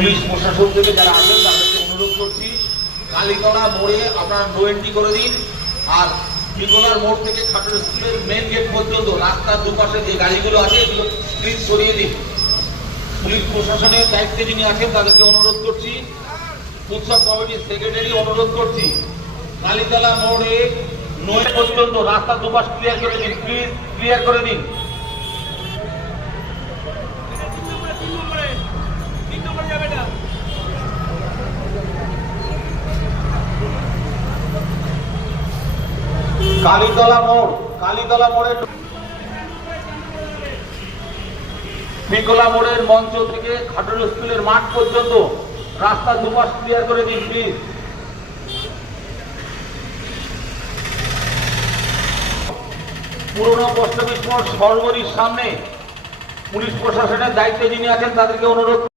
Police প্রশাসন থেকে যারা আছেন তাদেরকে অনুরোধ করছি, কালীতলা মোড়ে আপনারা নো এন্ট্রি করে দিন। আর ত্রিকোণার মোড় থেকে খাটুর স্কুলের মেন গেট পর্যন্ত রাস্তার দুপাশে যে গাড়িগুলো আছে এগুলো প্লিজ সরিয়ে দিন। পুলিশ প্রশাসনের দায়িত্বে যিনি আছেন তাদেরকে অনুরোধ করছি, উৎসব কমিটির সেক্রেটারি অনুরোধ করছি, কালীতলা মোড়ে নো পর্যন্ত রাস্তার দুপাশ ক্লিয়ার করে দিন, প্লিজ ক্লিয়ার করে দিন। কালীতলা মোড়ে পিকোলা মোড়ের মঞ্চ থেকে খাটুর স্কুলের মাঠ পর্যন্ত রাস্তা দুপাশ ক্লিয়ার করে দিন প্লিজ। পুরনো পোস্ট অফিস মোড় সর্বরীর সামনে পুলিশ প্রশাসনের দায়িত্বে যিনি আছেন তাদেরকে অনুরোধ